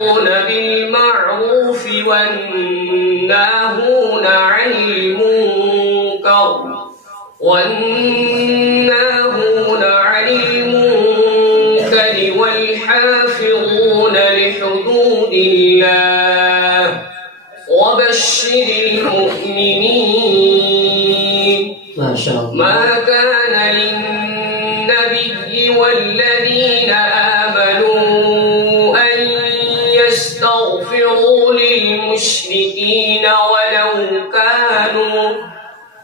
بالمعروف والناهون عن المنكر والحافظون لحدود الله وبشر المؤمنين. ما شاء الله. ما كان للنبي والذين آمنوا أن يستغفروا للمشركين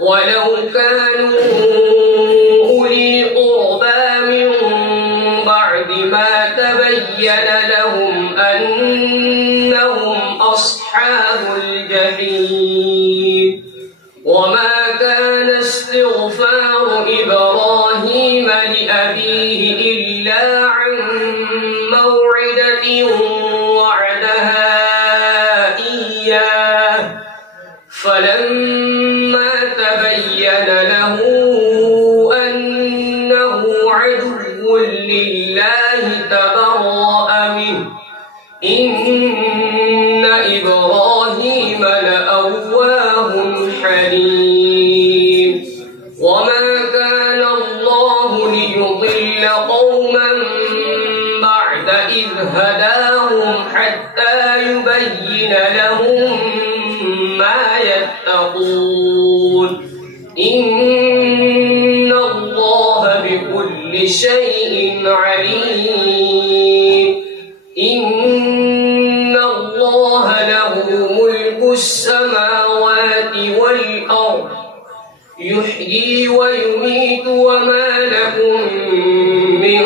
ولو كانوا أولي قربى من بعد ما تبين لهم أنهم أصحاب الجحيم. وما كان استغفار إبراهيم لأبيه إلا عن موعدة وعدها إياه فلما تبين له أنه عدو لله تبرأ منه إن إبراهيم لأواه حليم. وما كان الله ليضل قوما بعد إذ هداهم حتى يبين لهم ما يتقون إن الله بكل شيء عليم. إن الله له ملك السماوات والأرض يحيي ويميت وما لكم من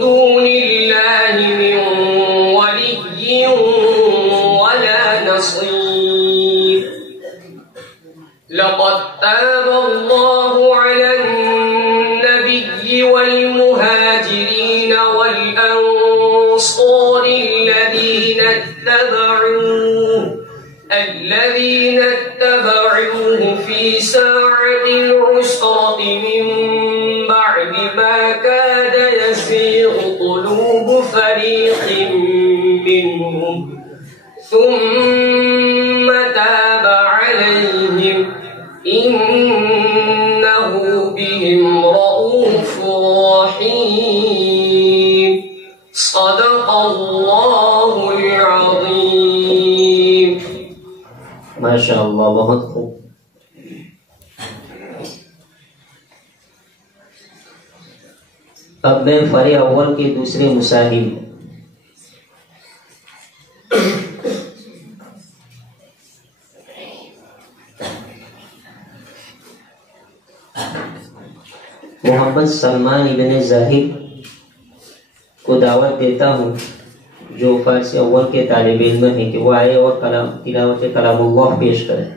دون الله من ولي ولا نصير. لقد تاب الله على النبي والمهاجرين والأنصار الذين اتبعوه في ساعة العسرة من بعد ما كاد يزيغ قلوب فريق منهم ثم تاب عليهم إنه بهم رؤوف رحيم. صدق الله العظيم. माशा अल्लाह, बहुत खूब। अब मैं फरे अव्वल के दूसरे मुसाहिब मोहम्मद सलमान इब्न जाहिद को दावत देता हूँ, जो फारसी अव्वल के तालिब इल्म है, कि वो आए और तिलावत कलामुल्लाह पेश करें।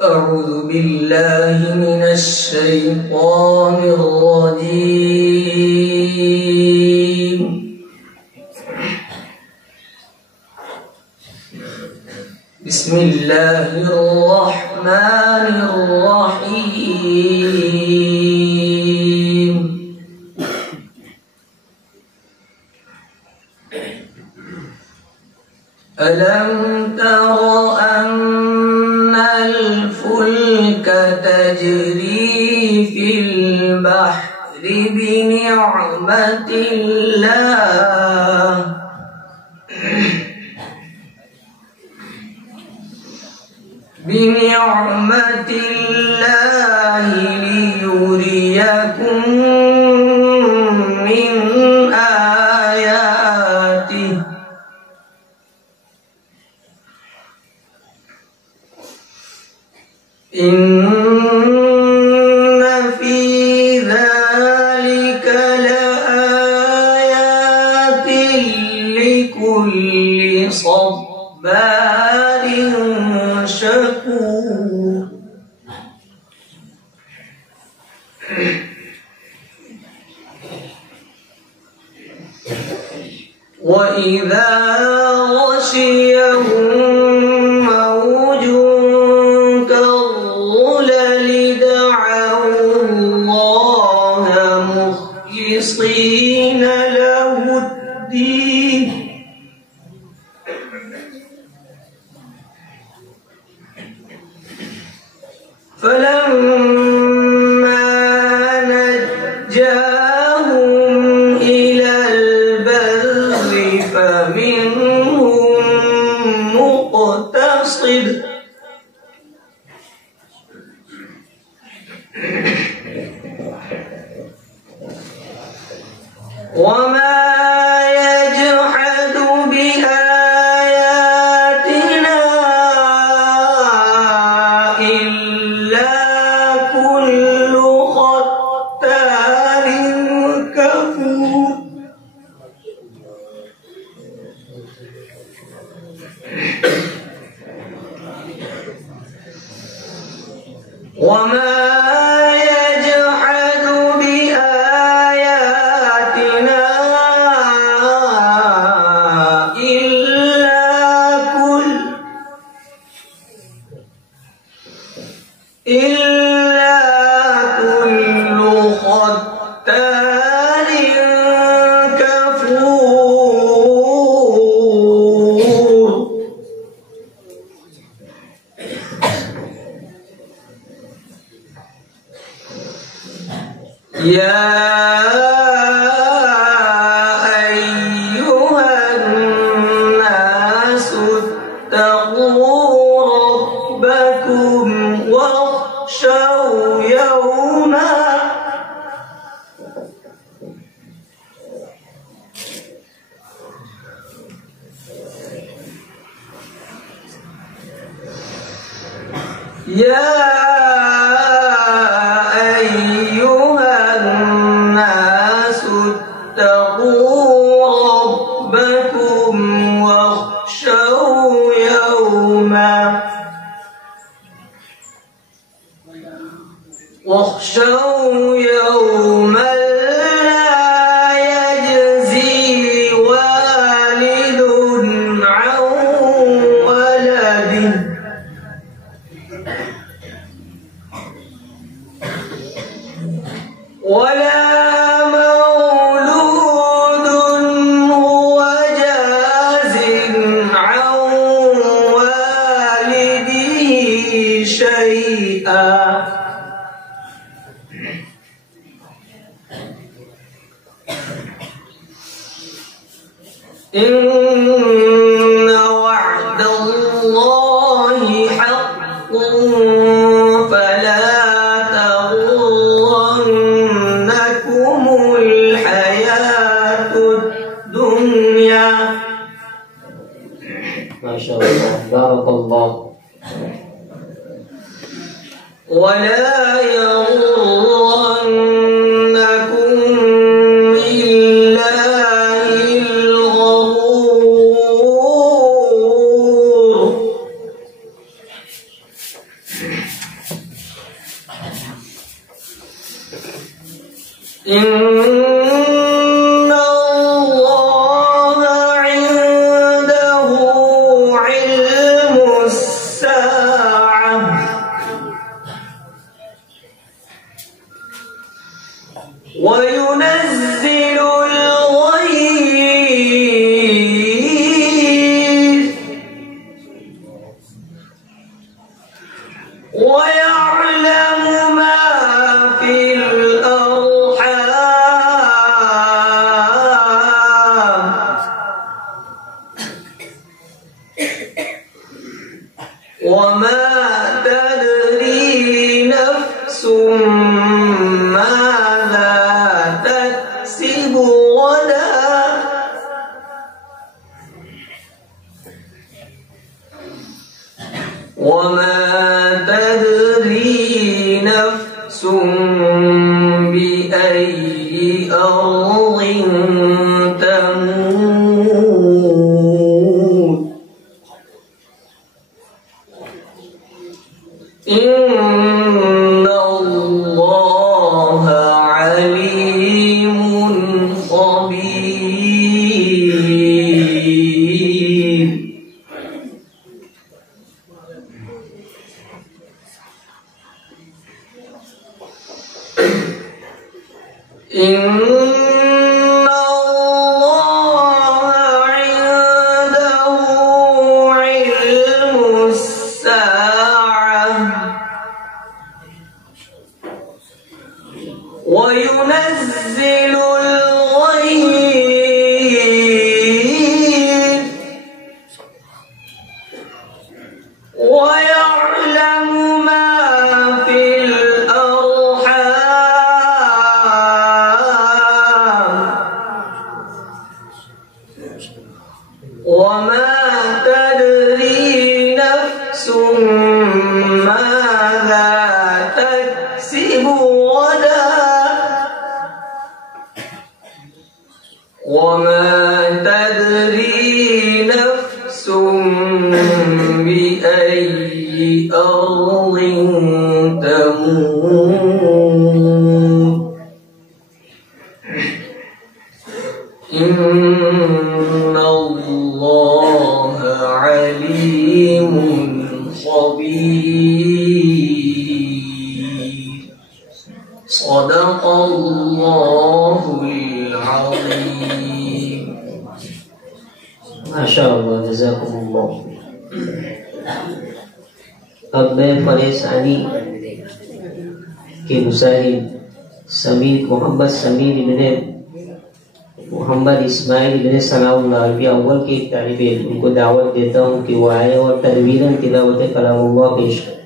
أعوذ بالله من الشيطان الرجيم. بسم الله الرحمن الرحيم. ألم تر أن الفلك تجري في البحر بنعمة الله ليريكم من آياته إن في ذلك لآيات لكل صبار شكور. وإذا غشيهم موج كالظلل دعوا الله مخلصين له الدين فلما نجاهم إلى البر فمنهم مقتصد وما يجحد بآياتنا إلا كل ختار كفور. وما يجحد بآياتنا إلا كل ختار كفور. يا أيها الناس اتقوا ربكم واخشوا يوما واخشوا يوما لا يجزي والد عن ولده ولا مولود هو جاز عن والده شيئا إن وعد الله حق فلا تغرنكم الحياة الدنيا. ما شاء الله بارك الله. ولا يغرنكم إن الله عنده علم الساعة وينزل الغيث ويعلم ما في وما تدري نفس ماذا تكسب غدا وما تدري نفس بأي أرض تموت إن الله عليم خبير. إن وينزل الغيث ويعلم ما في الأرحام وما تدري نفس ماذا تكسب غدا وما تدري نفس بأي أرض تموت. إن الله عليم خبير. صدق الله العظيم. माशाअल्लाह, जज़ाकुमुल्लाह। अब मैं फरेसानी के मुसाहिब मोहम्मद समीर इब्ने मोहम्मद इस्माइल इब्ने सनाउल्लाह अव्वल के एक तालिब इल्म उनको दावत देता हूँ कि वो आए और तदवीरन तिलावत कलामुल्लाह पेश करें।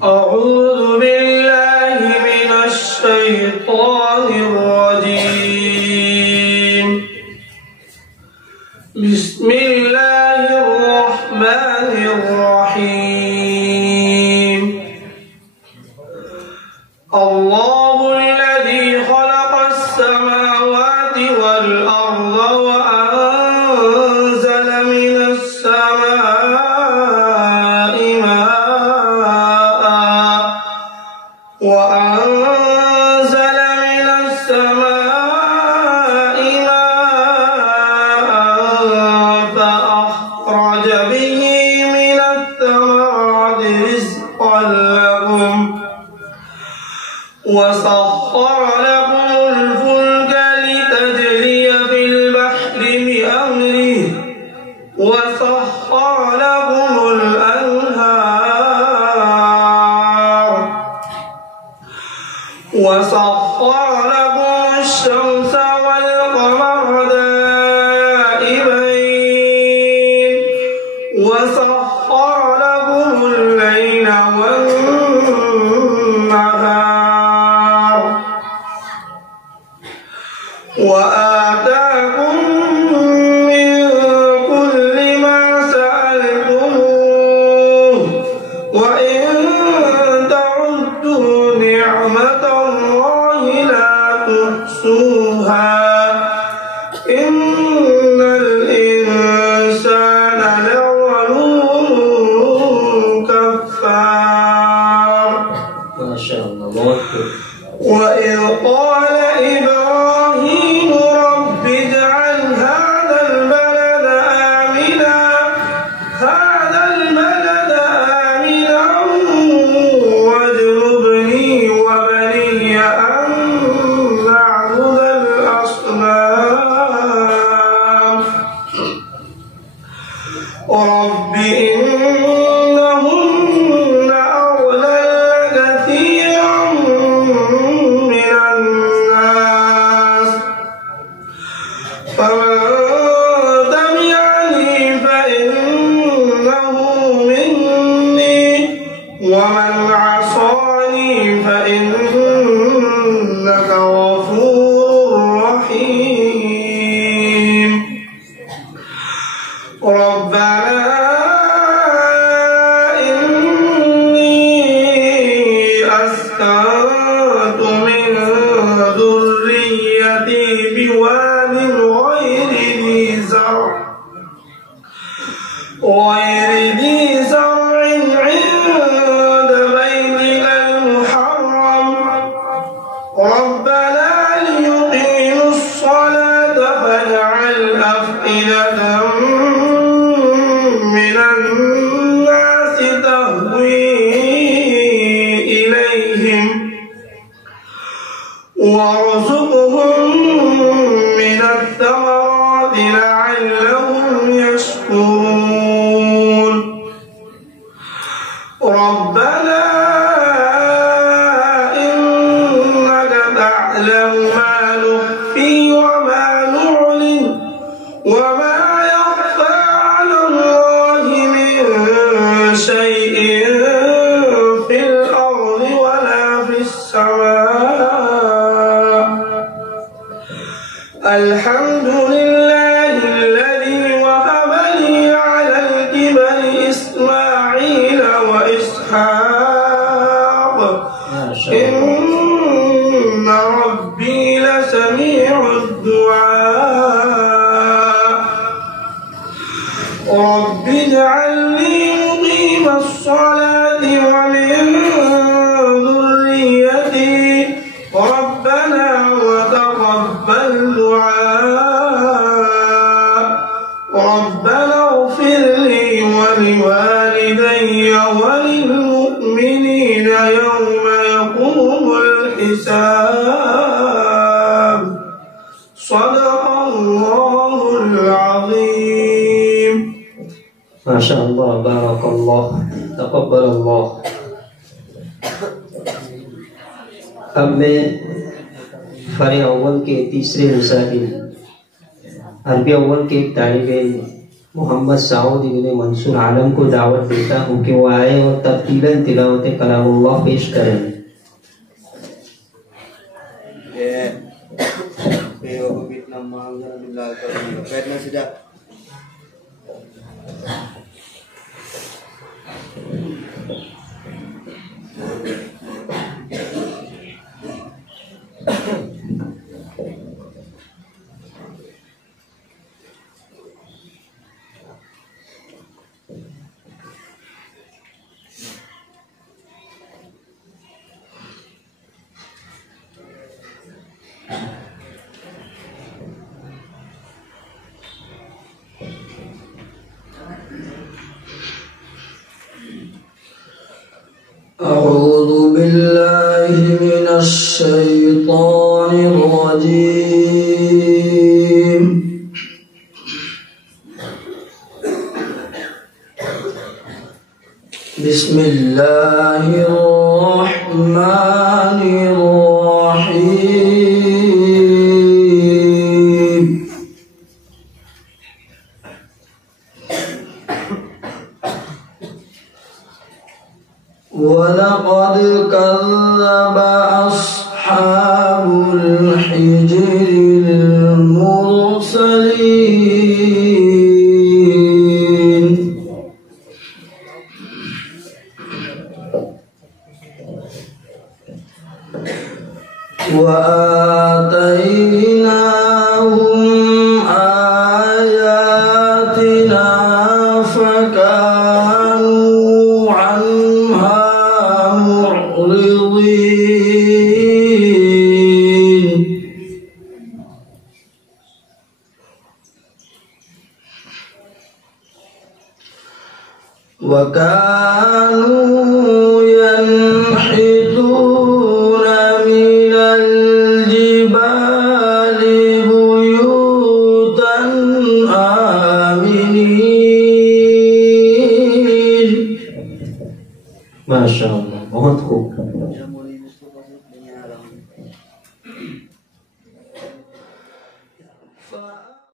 أعوذ بالله من الشيطان الرجيم. بسم الله الرحمن الرحيم. الله الذي خلق السماوات والأرض وأنزل من السماء ماء فأخرج به من الثمرات رزقا لكم وسخر لكم الفلك لتجري في البحر بأمره وسخر لكم الأنهار وسخر لكم الشمس والقمر دائبين وسخر لكم الليل والنهار وآتاكم من كل ما سألتموه وإن تعدوا نعمة الله لا تحصوها إن الإنسان لظلوم كفار. ما شاء الله. وإذ قال إبراهيم رب اجعل هذا البلد آمنا واجنبني وبني أن نعبد الأصنام. ربنا ليقيموا الصلاة فاجعل أفئدة من الناس تهوي إليهم وارزقهم من الثمرات لعلهم يشكرون ربنا إنك تعلم ما نخفي وما نعلن وما يخفى على الله من شيء في الأرض ولا في السماء الحمد لله الذي وهب لي على الكبر إسماعيل وإسحاق إن ربي لسميع الدعاء رب اجعلني مقيم الصلاة ومن ذريتي ربنا وتقبل دعاء ربنا اغفر لي ولوالدي وللمؤمنين يوم يقوم الحساب صدق الله العظيم माशा अल्लाह बारकल्लाह तक़ब्बलल्लाह। अब मैं फ़र्ज़ अव्वल के तीसरे मुसाहिल अरबी अव्वल के एक तालिब मोहम्मद साउद इब्न मंसूर आलम को दावत देता हूँ कि वो आए और तरतीलन तिलावत कलामुल्लाह पेश करें। أعوذ بالله من الشيطان الرجيم بسم الله الرحمن الرحيم ولقد كذب أصحاب الحجر المرسلين وآتيناهم آياتنا فكانوا عنها معرضين وكانوا ينحتون من الجبال بيوتا آمنين माशा अल्लाह बहुत खूब।